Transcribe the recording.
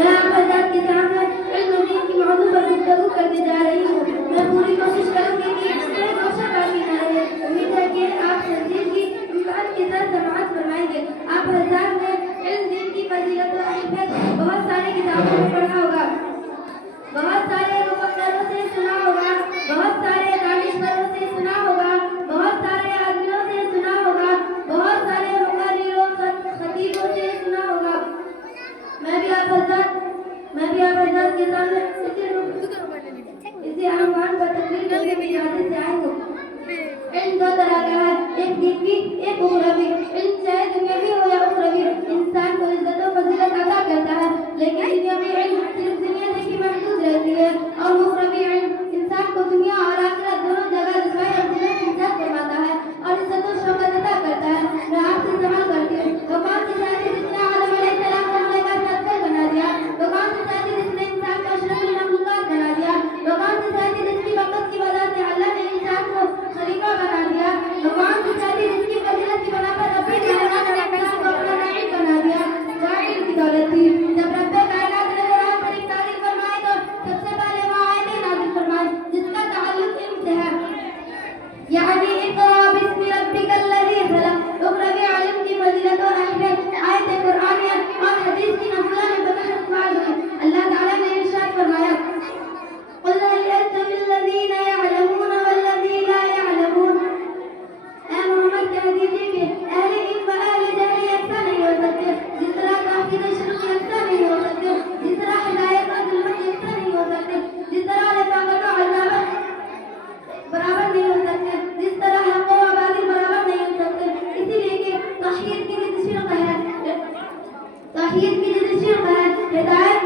मैं आप हज़रात के सामने इल्म दीन की मौजू पर गुफ्तगू करने जा रही हूँ। मैं पूरी कोशिश करूँगी कि कोई कोशा बाकी ना रहे। उम्मीद है कि आप संजीदगी बात के साथ समाअत फरमाएंगे। आप हज़रात ने इल्म दीन की फजीलत और अहमियत बहुत सारी किताबों में पढ़ा होगा, बहुत सारे मुफक्किरों से सुना होगा, बहुत सारे दानिशवरों से सुना होगा, बहुत सारे आदमियों से सुना होगा, बहुत सारे मुक़र्रिरों खतीबों से सुना होगा। मैं भी आप हज़रात के सामने इसी अनुमान पर तकरीर करने की इजाज़त से आई हूँ। इल्म दो तरह का है, एक दीनी एक उखरवी। इल्म चाहे दुनियावी हो या उखरवी इंसान को इज्जत और फजीलत अता करता है, लेकिन दुनियावी इल्म सिर्फ दुनिया तक ही महदूद रहती है और उखरवी इल्म इंसान को दुनिया और आखिरत दोनों जगह रुसवाई और जिल्लत से निजात दिलवाता है और इज्जत और शौकत अता करता है। मैं आपसे सवाल करती हूँ, वो कौन सी साइंस जिसने आदम अलैहिस्सलाम को अपने का सदकर बना दिया? वो कौन सी साइंस जिसने इंसान को अशरफुल मखलूकात बना दिया? वो कौन सी साइंस जिसकी वक़्त की वजह से अल्लाह ने इंसान को खलीफा बना दिया? वो कौन सी साइंस जिसकी फजीलत की बना पर रब्बे कायनात ने इंसान को अपना नाइब बना दिया? जहाँ इल्म की दौलत थी। जब रब्बे कायनात ने कुरान शरीफ नाज़िल फरमाए तो सबसे पहले वो आयतें नाज़िल फरमाई जिसका ताल्लुक इल्म से है, यानी इक़रा बिस्मि रब्बिकल लज़ी खलक़। उखरवी इल्म की फजीलत और अहमियत आयत कुरान और हदीस की नक़ल में बतौर है। अल्लाह ताला ने इरशाद फरमाया, क़ुल हल यस्तवी अल्लज़ीना यअलमून वल्लज़ीना ला यअलमून। ऐ मोहम्मद कह दीजिए कि अहले इल्म व अहले जहल यकसा नहीं हो सकते, जिस तरह तौहीद शुरूक यकसा नहीं हो सकते, जिस तरह हिदायत और जुल्मत यकसा नहीं हो सकते, जिस तरह रफ़ाक़त और अज़ावत बराबर नहीं हो सकते, जिस तरह हक़ व बातिल बराबर नहीं हो सकते। इसीलिए कि तौहीद की जिस शिर्क है, हिदायत